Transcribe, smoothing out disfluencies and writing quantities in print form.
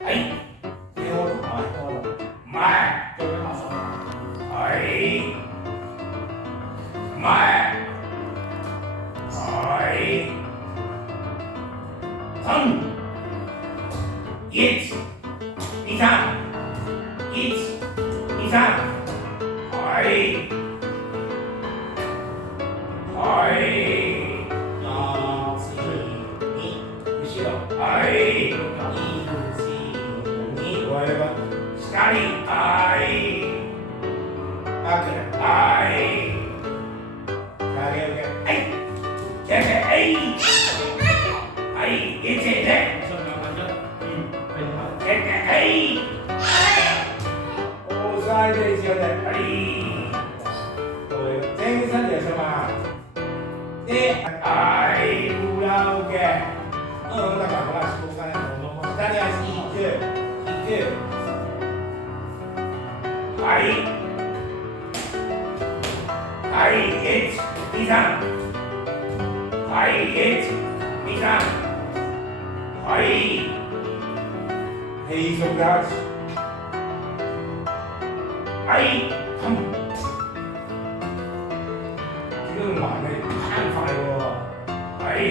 はい。手を前。はい。前。はい。3、1、2、3、1、2、3、はい。はい。次に後ろ。はい。1、2、終われば光。はい。枕。はい。影受け。はい。はい。はい。1、2、はい。押さえて一応で。はい。前後3でしょまあ。で、はい。裏受け。だからほら、しこかね。下に足引く。はい。はい。1、2、3。はい。1、2、3。はい。閉塞で8。はい。3。基本はね、看法喎。はい。